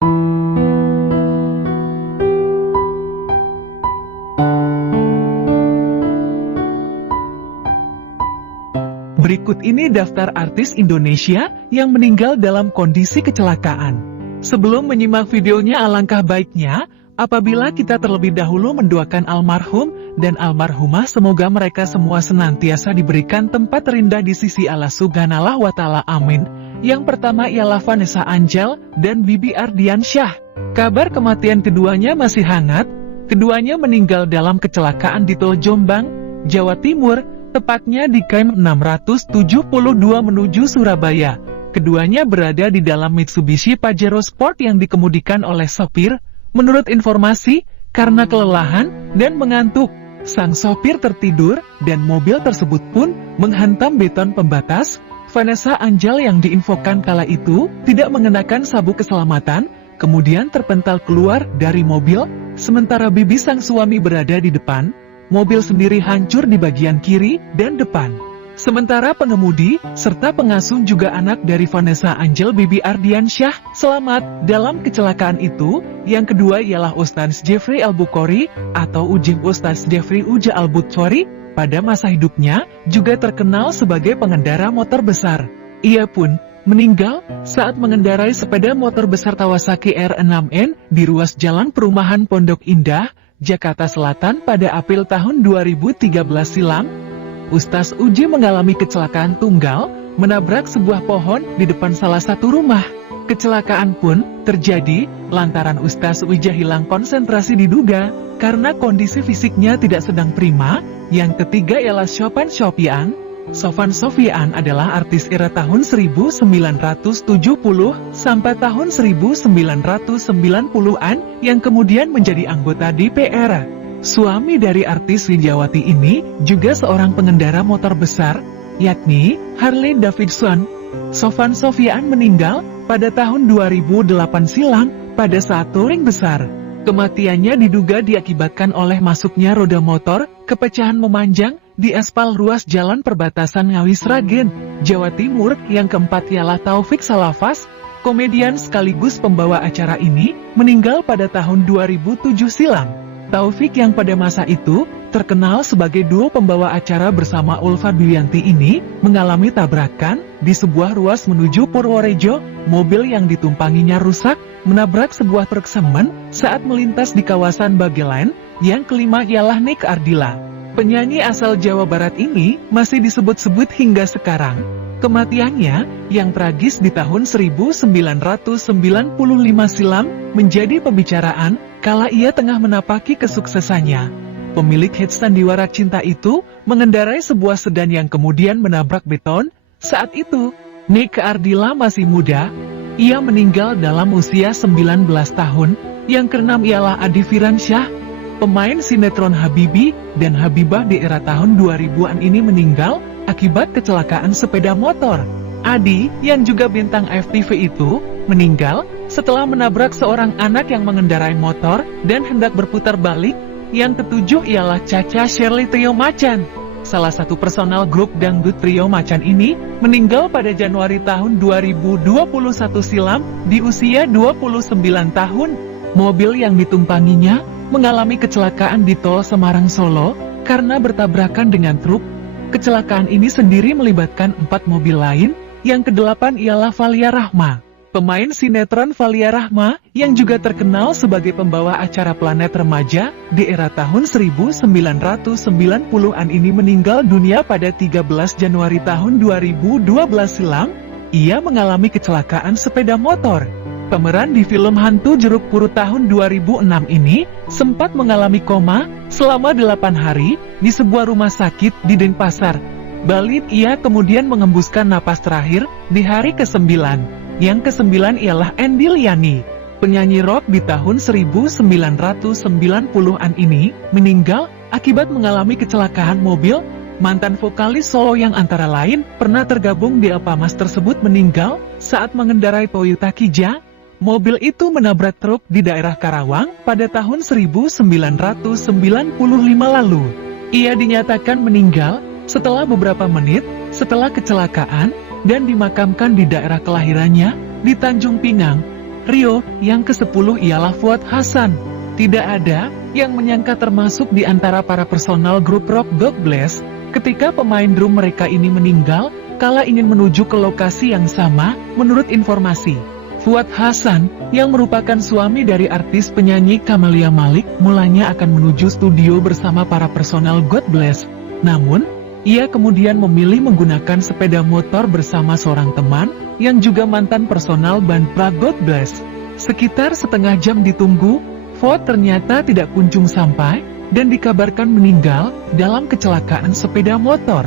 Berikut ini daftar artis Indonesia yang meninggal dalam kondisi kecelakaan. Sebelum menyimak videonya, alangkah baiknya apabila kita terlebih dahulu mendoakan almarhum dan almarhumah, semoga mereka semua senantiasa diberikan tempat terindah di sisi Allah Subhanahu wa Ta'ala. Amin. Yang pertama ialah Vanessa Angel dan Bibi Ardiansyah. Kabar kematian keduanya masih hangat. Keduanya meninggal dalam kecelakaan di Tol Jombang, Jawa Timur, tepatnya di KM 672 menuju Surabaya. Keduanya berada di dalam Mitsubishi Pajero Sport yang dikemudikan oleh sopir. Menurut informasi, karena kelelahan dan mengantuk, sang sopir tertidur dan mobil tersebut pun menghantam beton pembatas. Vanessa Angel yang diinfokan kala itu tidak mengenakan sabuk keselamatan, kemudian terpental keluar dari mobil, sementara Bibi sang suami berada di depan. Mobil sendiri hancur di bagian kiri dan depan. Sementara pengemudi, serta pengasuh juga anak dari Vanessa Angel, Bibi Ardiansyah, selamat dalam kecelakaan itu. Yang kedua ialah Ustaz Jeffrey Al-Bukhari atau Ujim. Ustaz Jeffrey Uja Al-Bukhari pada masa hidupnya juga terkenal sebagai pengendara motor besar. Ia pun meninggal saat mengendarai sepeda motor besar Kawasaki R6N di ruas Jalan Perumahan Pondok Indah, Jakarta Selatan pada April tahun 2013 silam. Ustaz Uji mengalami kecelakaan tunggal, menabrak sebuah pohon di depan salah satu rumah. Kecelakaan pun terjadi lantaran Ustaz Uji hilang konsentrasi, diduga karena kondisi fisiknya tidak sedang prima. Yang ketiga ialah Sofan Sophian. Sofan Sophian adalah artis era tahun 1970 sampai tahun 1990-an yang kemudian menjadi anggota DPR. Suami dari artis Widyawati ini juga seorang pengendara motor besar, yakni Harley Davidson. Sofan Sophian meninggal pada tahun 2008 silam pada saat touring besar. Kematiannya diduga diakibatkan oleh masuknya roda motor ke pecahan memanjang di aspal ruas jalan perbatasan Ngawi Sragen, Jawa Timur. Yang keempat ialah Taufik Salafas, komedian sekaligus pembawa acara ini, meninggal pada tahun 2007 silam. Taufik yang pada masa itu terkenal sebagai duo pembawa acara bersama Ulfa Dwiyanti ini mengalami tabrakan di sebuah ruas menuju Purworejo. Mobil yang ditumpanginya rusak menabrak sebuah truk semen saat melintas di kawasan Bagelen. Yang kelima ialah Nika Ardila. Penyanyi asal Jawa Barat ini masih disebut-sebut hingga sekarang. Kematiannya yang tragis di tahun 1995 silam menjadi pembicaraan kala ia tengah menapaki kesuksesannya. Pemilik hits Sandiwara Cinta itu mengendarai sebuah sedan yang kemudian menabrak beton. Saat itu, Nika Ardila masih muda. Ia meninggal dalam usia 19 tahun. Yang keenam ialah Adi Firansyah, pemain sinetron Habibi dan Habibah di era tahun 2000-an ini meninggal akibat kecelakaan sepeda motor. Adi, yang juga bintang FTV itu, meninggal setelah menabrak seorang anak yang mengendarai motor dan hendak berputar balik. Yang ketujuh ialah Caca Shirley Trio Macan. Salah satu personal grup dangdut Trio Macan ini meninggal pada Januari tahun 2021 silam di usia 29 tahun. Mobil yang ditumpanginya mengalami kecelakaan di Tol Semarang Solo karena bertabrakan dengan truk. Kecelakaan ini sendiri melibatkan 4 mobil lain. Yang kedelapan ialah Valia Rahma, pemain sinetron Valia Rahma yang juga terkenal sebagai pembawa acara Planet Remaja di era tahun 1990-an ini meninggal dunia pada 13 Januari tahun 2012 silam. Ia mengalami kecelakaan sepeda motor. Pemeran di film Hantu Jeruk Purut tahun 2006 ini sempat mengalami koma selama 8 hari di sebuah rumah sakit di Denpasar, Bali. Ia kemudian mengembuskan napas terakhir di hari ke-9. Yang ke-9 ialah Andy Liani, penyanyi rock di tahun 1990-an ini, meninggal akibat mengalami kecelakaan mobil. Mantan vokalis solo yang antara lain pernah tergabung di Alphamas tersebut meninggal saat mengendarai Toyota Kijang. Mobil itu menabrak truk di daerah Karawang pada tahun 1995 lalu. Ia dinyatakan meninggal setelah beberapa menit setelah kecelakaan dan dimakamkan di daerah kelahirannya di Tanjung Pinang. Rio, yang ke-10 ialah Fuad Hasan. Tidak ada yang menyangka termasuk di antara para personal grup rock God Bless, ketika pemain drum mereka ini meninggal, kala ingin menuju ke lokasi yang sama, menurut informasi. Fuad Hasan, yang merupakan suami dari artis penyanyi Camelia Malik, mulanya akan menuju studio bersama para personal God Bless. Namun, ia kemudian memilih menggunakan sepeda motor bersama seorang teman, yang juga mantan personal band pra God Bless. Sekitar setengah jam ditunggu, Fuad ternyata tidak kunjung sampai, dan dikabarkan meninggal dalam kecelakaan sepeda motor.